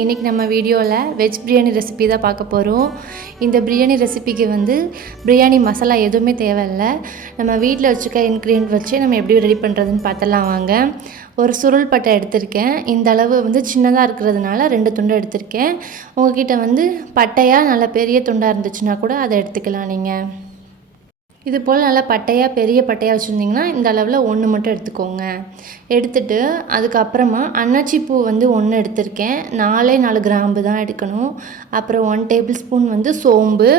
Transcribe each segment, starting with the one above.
இன்றைக்கி நம்ம வீடியோவில் வெஜ் பிரியாணி ரெசிபி தான் பார்க்க போகிறோம். இந்த பிரியாணி ரெசிபிக்கு பிரியாணி மசாலா எதுவுமே தேவையில்லை. நம்ம வீட்டில் வச்சுக்க இன்க்ரீடியன்ட் வச்சு நம்ம எப்படி ரெடி பண்ணுறதுன்னு பார்த்தலாம் வாங்க. ஒரு சுருள் பட்டை எடுத்திருக்கேன். இந்த அளவு சின்னதாக இருக்கிறதுனால 2 துண்டு எடுத்திருக்கேன். உங்ககிட்ட பட்டையாக நல்ல பெரிய துண்டாக இருந்துச்சுன்னா கூட அதை எடுத்துக்கலாம். நீங்கள் இது போல் நல்லா பட்டையாக பெரிய பட்டையாக வச்சுருந்திங்கன்னா இந்த அளவில் 1 மட்டும் எடுத்துக்கோங்க. எடுத்துகிட்டு அதுக்கப்புறமா அன்னாச்சி பூ 1 எடுத்திருக்கேன். 4 கிராம்பு தான் எடுக்கணும். அப்புறம் 1 டேபிள் ஸ்பூன் சோம்பு,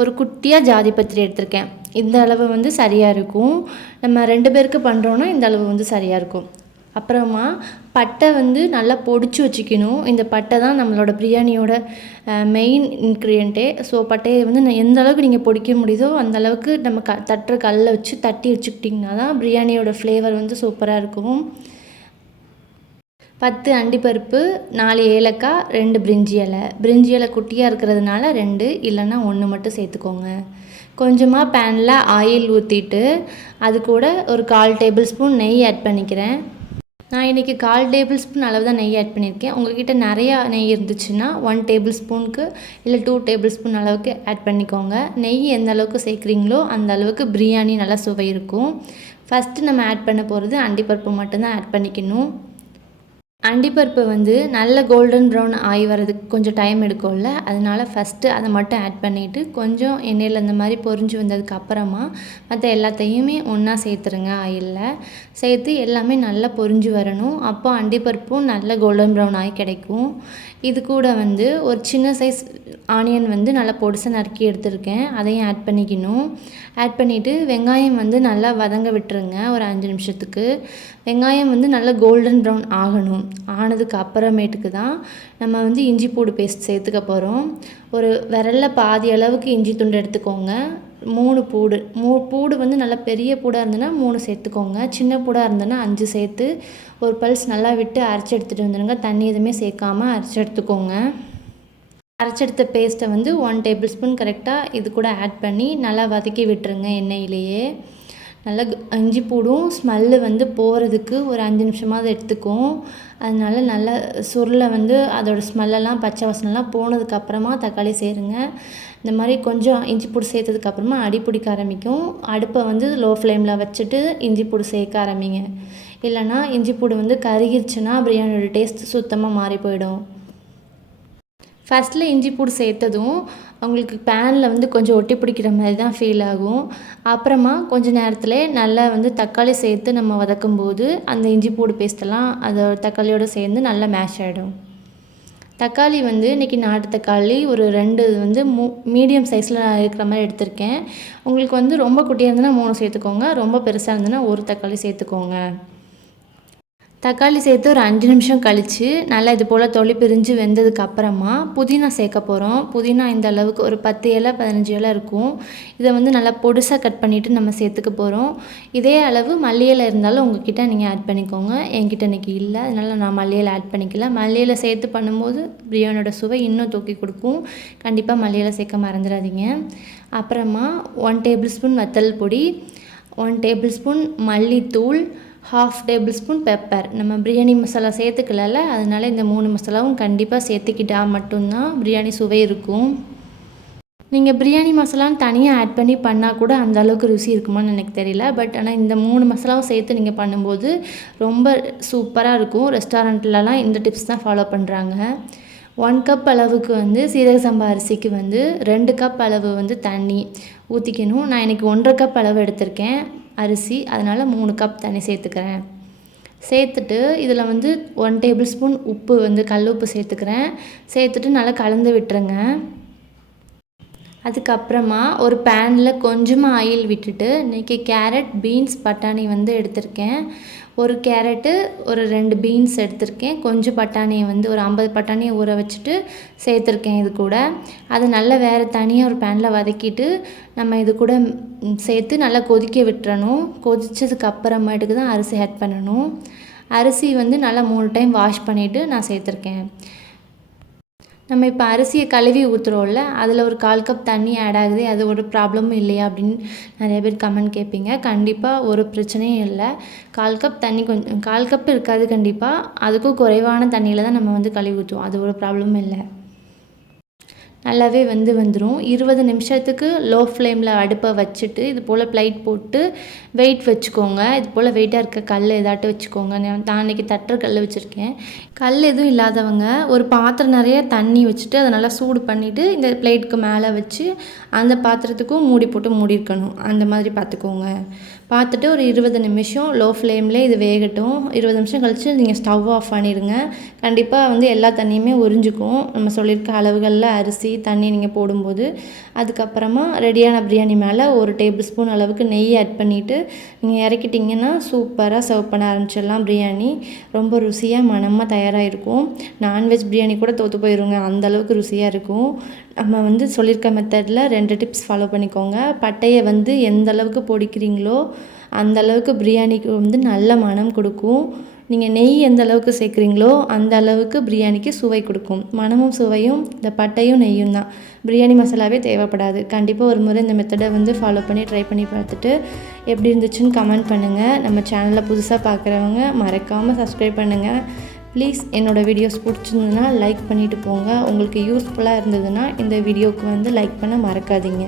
ஒரு குட்டியாக ஜாதிபத்திரி எடுத்திருக்கேன். இந்த அளவு சரியாக இருக்கும். நம்ம 2 பேருக்கு பண்ணுறோன்னா இந்த அளவு சரியாக இருக்கும். அப்புறமா பட்டை நல்லா பொடிச்சு வச்சுக்கணும். இந்த பட்டை தான் நம்மளோட பிரியாணியோட மெயின் இன்க்ரீடியண்ட்டே. ஸோ பட்டையை எந்த அளவுக்கு நீங்கள் பொடிக்க முடியுதோ அந்த அளவுக்கு நம்ம தட்டுற கல்லை வச்சு தட்டி வச்சுக்கிட்டிங்கன்னா தான் பிரியாணியோட ஃப்ளேவர் சூப்பராக இருக்கும். 10 அண்டிப்பருப்பு, 4 ஏலக்காய், 2 பிரிஞ்சி இலை குட்டியாக இருக்கிறதுனால 2 இல்லைன்னா 1 மட்டும் சேர்த்துக்கோங்க. கொஞ்சமாக பேனில் ஆயில் ஊற்றிட்டு அது கூட ஒரு 1/4 டேபிள் ஸ்பூன் நெய் ஆட் பண்ணிக்கிறேன். நான் இன்றைக்கி 1/4 டேபிள் ஸ்பூன் அளவு தான் நெய் ஆட் பண்ணியிருக்கேன். உங்கள்கிட்ட நிறையா நெய் இருந்துச்சுன்னா 1 டேபிள் ஸ்பூனுக்கு இல்லை 2 டேபிள் ஸ்பூன் அளவுக்கு ஆட் பண்ணிக்கோங்க. நெய் எந்த அளவுக்கு சேர்க்குறீங்களோ அந்த அளவுக்கு பிரியாணி நல்லா சுவை இருக்கும். ஃபஸ்ட்டு நம்ம ஆட் பண்ண போகிறது அண்டிப்பருப்பு மட்டும்தான் ஆட் பண்ணிக்கணும். அண்டிப்பருப்பு நல்ல கோல்டன் ப்ரௌன் ஆகி வரதுக்கு கொஞ்சம் டைம் எடுக்கும்ல, அதனால் ஃபஸ்ட்டு அதை மட்டும் ஆட் பண்ணிவிட்டு கொஞ்சம் எண்ணெயில் இந்த மாதிரி பொரிஞ்சு வந்ததுக்கு அப்புறமா மற்ற எல்லாத்தையுமே ஒன்றா சேர்த்துருங்க. ஆயிலில் சேர்த்து எல்லாமே நல்லா பொரிஞ்சு வரணும். அப்போ அண்டிப்பருப்பும் நல்ல கோல்டன் ப்ரௌன் ஆகி கிடைக்கும். இது கூட ஒரு சின்ன சைஸ் ஆனியன் நல்லா பொடிசாக நறுக்கி எடுத்துருக்கேன். அதையும் ஆட் பண்ணிக்கணும். ஆட் பண்ணிவிட்டு வெங்காயம் நல்லா வதங்க விட்டுருங்க ஒரு 5 நிமிஷத்துக்கு. வெங்காயம் நல்லா கோல்டன் ப்ரௌன் ஆகணும். ஆனதுக்கு அப்புறமேட்டுக்கு தான் நம்ம இஞ்சி பூடு பேஸ்ட் சேர்த்துக்க போகிறோம். ஒரு விரலில் பாதி அளவுக்கு இஞ்சி துண்டு எடுத்துக்கோங்க. 3 பூடு நல்லா பெரிய பூடாக இருந்ததுன்னா 3 சேர்த்துக்கோங்க. சின்ன பூடாக இருந்ததுன்னா 5 சேர்த்து ஒரு பல்ஸ் நல்லா விட்டு அரைச்சி எடுத்துகிட்டு வந்துடுங்க. தண்ணி எதுவுமே சேர்க்காமல் அரைச்சி எடுத்துக்கோங்க. அரைச்செடுத்த பேஸ்ட்டை 1 டேபிள் ஸ்பூன் கரெக்டாக இது கூட ஆட் பண்ணி நல்லா வதக்கி விட்டுருங்க எண்ணெயிலேயே. நல்லா இஞ்சி பூடும் ஸ்மெல்லு போகிறதுக்கு ஒரு 5 நிமிஷமாவது எடுத்துக்கும். அதனால நல்லா சுருளை அதோடய ஸ்மெல்லெல்லாம் பச்சை வாசனைலாம் போனதுக்கப்புறமா தக்காளி சேருங்க. இந்த மாதிரி கொஞ்சம் இஞ்சி பூடு சேர்த்ததுக்கப்புறமா அடி பிடிக்க ஆரம்பிக்கும். அடுப்பை லோ ஃப்ளேமில் வச்சுட்டு இஞ்சி பூடு சேர்க்க ஆரம்பிங்க. இல்லைனா இஞ்சி பூடு கருகிருச்சுன்னா பிரியாணியோட டேஸ்ட் சுத்தமாக மாறி போயிடும். ஃபஸ்ட்டில் இஞ்சி பூடு சேர்த்ததும் அவங்களுக்கு பேனில் கொஞ்சம் ஒட்டி பிடிக்கிற மாதிரி தான் ஃபீல் ஆகும். அப்புறமா கொஞ்சம் நேரத்தில் நல்லா தக்காளி சேர்த்து நம்ம வதக்கும்போது அந்த இஞ்சி பூடு பேஸ்ட்டெல்லாம் அதோட தக்காளியோடு சேர்ந்து நல்லா மேஷ் ஆகிடும். தக்காளி இன்றைக்கி நாட்டு தக்காளி ஒரு 2 மீடியம் சைஸில் இருக்கிற மாதிரி எடுத்திருக்கேன். உங்களுக்கு ரொம்ப குட்டியாக இருந்ததுன்னா 3 சேர்த்துக்கோங்க. ரொம்ப பெருசாக இருந்ததுன்னா 1 தக்காளி சேர்த்துக்கோங்க. தக்காளி சேர்த்து ஒரு 5 நிமிஷம் கழித்து நல்லா இது போல் தொளி பிரிஞ்சு வெந்ததுக்கு அப்புறமா புதினா சேர்க்க போகிறோம். புதினா இந்த அளவுக்கு ஒரு 10 இலை 15 இலை இருக்கும். இதை நல்லா பொடிசாக கட் பண்ணிவிட்டு நம்ம சேர்த்துக்க போகிறோம். இதே அளவு மல்லி இலை இருந்தாலும் உங்கள்கிட்ட நீங்கள் ஆட் பண்ணிக்கோங்க. என்கிட்ட இன்றைக்கி இல்லை, அதனால் நான் மல்லி இலை ஆட் பண்ணிக்கல. மல்லி இலை சேர்த்து பண்ணும்போது பிரியாணியோட சுவை இன்னும் தூக்கி கொடுக்கும். கண்டிப்பாக மல்லி இலை சேர்க்க மறந்துடாதீங்க. அப்புறமா 1 டேபிள் ஸ்பூன் வத்தல் பொடி, 1 டேபிள் ஸ்பூன் மல்லித்தூள், 1/2 டேபிள் ஸ்பூன் பெப்பர். நம்ம பிரியாணி மசாலா சேர்த்துக்கல, அதனால இந்த 3 மசாலாவும் கண்டிப்பாக சேர்த்துக்கிட்டால் மட்டும்தான் பிரியாணி சுவை இருக்கும். நீங்கள் பிரியாணி மசாலான்னு தனியாக ஆட் பண்ணி பண்ணால் கூட அந்த அளவுக்கு ருசி இருக்குமான்னு எனக்கு தெரியல. பட் ஆனால் இந்த 3 மசாலாவும் சேர்த்து நீங்கள் பண்ணும்போது ரொம்ப சூப்பராக இருக்கும். ரெஸ்டாரண்ட்லலாம் இந்த டிப்ஸ் தான் ஃபாலோ பண்ணுறாங்க. 1 கப் அளவுக்கு சீரக சம்பா அரிசிக்கு 2 கப் அளவு தண்ணி ஊற்றிக்கணும். நான் இன்றைக்கி 1.5 கப் அளவு எடுத்திருக்கேன் அரிசி, அதனால் 3 கப் தண்ணி சேர்த்துக்கிறேன். சேர்த்துட்டு இதில் 1 டேபிள் ஸ்பூன் உப்பு கல் உப்பு சேர்த்துக்கிறேன். சேர்த்துட்டு நல்லா கலந்து விட்டுருங்க. அதுக்கப்புறமா ஒரு பேனில் கொஞ்சமாக ஆயில் விட்டுட்டு இன்றைக்கி கேரட், பீன்ஸ், பட்டாணி எடுத்திருக்கேன். ஒரு கேரட்டு, ஒரு 2 பீன்ஸ் எடுத்திருக்கேன். கொஞ்சம் பட்டாணியை ஒரு 50 பட்டாணியை ஊற வச்சுட்டு சேர்த்துருக்கேன் இது கூட. அதை நல்லா வேறு தனியாக ஒரு பேனில் வதக்கிட்டு நம்ம இது கூட சேர்த்து நல்லா கொதிக்க விட்டுறணும். கொதித்ததுக்கு அப்புறமேட்டுக்கு தான் அரிசி ஆட் பண்ணணும். அரிசி நல்லா 3 டைம் வாஷ் பண்ணிவிட்டு நான் சேர்த்துருக்கேன். நம்ம இப்போ அரிசியை கழுவி ஊற்றுறோம்ல, அதில் ஒரு 1/4 கப் தண்ணி ஆட் ஆகுது, அது ஒரு ப்ராப்ளமும் இல்லையா அப்படின்னு நிறைய பேர் கமெண்ட் கேட்பீங்க. கண்டிப்பாக ஒரு பிரச்சனையும் இல்லை. 1/4 கப் தண்ணி 1/4 கப் இருக்காது கண்டிப்பாக. அதுக்கும் குறைவான தண்ணியில் தான் நம்ம வந்து கழுவி ஊற்றுவோம். அது ஒரு ப்ராப்ளமும் இல்லை. நல்லாவே வந்துடும். 20 நிமிஷத்துக்கு லோ ஃப்ளேமில் அடுப்பை வச்சுட்டு இது போல் ப்ளைட் போட்டு வெயிட் வச்சுக்கோங்க. இது போல் வெயிட்டாக இருக்க கல் ஏதாட்டும் வச்சுக்கோங்க. நான் அன்றைக்கி தட்டுற கல் வச்சுருக்கேன். கல் எதுவும் இல்லாதவங்க ஒரு பாத்திரம் நிறைய தண்ணி வச்சுட்டு அதை நல்லா சூடு பண்ணிவிட்டு இந்த ப்ளேட்டுக்கு மேலே வச்சு அந்த பாத்திரத்துக்கும் மூடி போட்டு மூடியிருக்கணும். அந்த மாதிரி பார்த்துக்கோங்க. பார்த்துட்டு ஒரு 20 நிமிஷம் லோ ஃப்ளேம்லேயே இது வேகட்டும். 20 நிமிஷம் கழித்து நீங்கள் ஸ்டவ் ஆஃப் பண்ணிடுங்க. கண்டிப்பாக எல்லா தண்ணியுமே உறிஞ்சிக்கும். நம்ம சொல்லியிருக்க அளவுகளில் அரிசி தண்ணி நீங்கள் போடும்போது. அதுக்கப்புறமா ரெடியான பிரியாணி மேலே 1 டேபிள் ஸ்பூன் அளவுக்கு நெய் ஆட் பண்ணிவிட்டு நீங்கள் இறக்கிட்டிங்கன்னா சூப்பராக சர்வ் பண்ண ஆரம்பிச்சிடலாம். பிரியாணி ரொம்ப ருசியாக மணமாக தயாராக இருக்கும். நான்வெஜ் பிரியாணி கூட தோற்று போயிடுங்க, அந்தளவுக்கு ருசியாக இருக்கும். நம்ம சொல்லியிருக்க மெத்தடில் 2 டிப்ஸ் ஃபாலோ பண்ணிக்கோங்க. பட்டையை எந்த அளவுக்கு பொடிக்கிறீங்களோ அந்த அளவுக்கு பிரியாணிக்கு நல்ல மணம் கொடுக்கும். நீங்கள் நெய் எந்த அளவுக்கு சேர்க்குறீங்களோ அந்த அளவுக்கு பிரியாணிக்கு சுவை கொடுக்கும். மணமும் சுவையும் இந்த பட்டையும் நெய்யும் தான். பிரியாணி மசாலாவே தேவைப்படாது. கண்டிப்பாக ஒரு முறை இந்த மெத்தடை ஃபாலோ பண்ணி ட்ரை பண்ணி பார்த்துட்டு எப்படி இருந்துச்சுன்னு கமெண்ட் பண்ணுங்கள். நம்ம சேனலில் புதுசாக பார்க்குறவங்க மறக்காமல் சப்ஸ்கிரைப் பண்ணுங்கள். ப்ளீஸ் என்னோடய வீடியோஸ் பிடிச்சிருந்ததுன்னா லைக் பண்ணிவிட்டு போங்க. உங்களுக்கு யூஸ்ஃபுல்லாக இருந்ததுன்னா இந்த வீடியோவுக்கு லைக் பண்ண மறக்காதீங்க.